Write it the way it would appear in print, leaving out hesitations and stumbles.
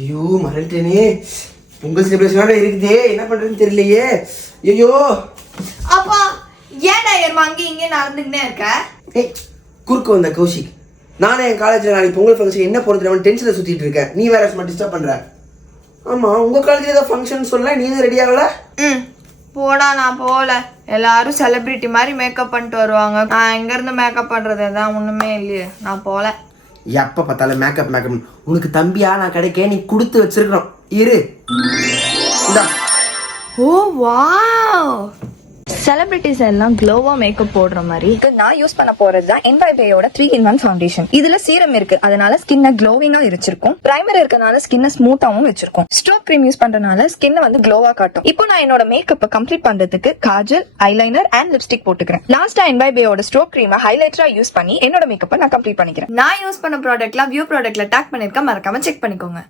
ஐயோ மறந்துட்டேனே, பொங்கல் செலிப்ரேஷனோட இருக்குதே, என்ன பண்றதுன்னு தெரியலையே. ஐயோ அப்பா ஏன்டா என் அங்கே இங்கே நடந்துக்கிட்டே இருக்க? ஏய் குறுக்க வந்த கௌஷிக், நானே என் காலேஜில் நாளைக்கு பொங்கல் ஃபங்க்ஷன் என்ன போகிறது டென்ஷனில் சுற்றிட்டு இருக்கேன். நீ வேற சும்மா டிஸ்டர்ப் பண்ணுற. ஆமாம், உங்கள் காலேஜில் ஏதோ ஃபங்க்ஷன் சொல்ல நீ எதுவும் ரெடி ஆகல? போடா, நான் போகல. எல்லாரும் செலிபிரிட்டி மாதிரி மேக்கப் பண்ணிட்டு வருவாங்க. நான் எங்கேருந்து மேக்கப் பண்ணுறது தான் ஒன்றுமே இல்லையே, நான் போகல. எப்போ பார்த்தாலும் மேக்கப் மேக்கப். உனக்கு தம்பியா நான் கிடைக்க நீ கொடுத்து வச்சிருக்கணும். இரு இந்தா. ஓ வாவ், செலிபிரிட்டிஸ் எல்லாம் க்ளோவா மேக்கப் போடுற மாதிரி நான் யூஸ் பண்ண போறது தான் NYBAயோட 3-in-1 ஃபவுண்டேஷன். இதுல சீரம் இருக்கு, அதனால ஸ்கின்ன க்ளோவிங்கா வச்சிருக்கும். பிரைமர் இருக்கனால ஸ்கின்ன ஸ்மூத்தாவும் வச்சிருக்கும். ஸ்ட்ரோக் கிரீம் யூஸ் பண்றதுனால ஸ்கின்ன வந்து க்ளோவா காட்டும். இப்போ நான் என்னோட மேக்கப்பை கம்ப்ளீட் பண்றதுக்கு காஜல், ஐலைனர் அண்ட் லிப்ஸ்டிக் போட்டுக்கிறேன். லாஸ்டா NYBAயோட ஸ்ட்ரோக் கிரீமை ஹைலைட்டரா யூஸ் பண்ணி என்னோட மேக்கப்பை நான் கம்ப்ளீட் பண்ணிக்கிறேன். நான் யூஸ் பண்ண ப்ராடக்ட்லாம் வியூ ப்ராடக்ட்ல டேக் பண்ணிருக்கேன், மறக்காம செக் பண்ணிக்கோங்க.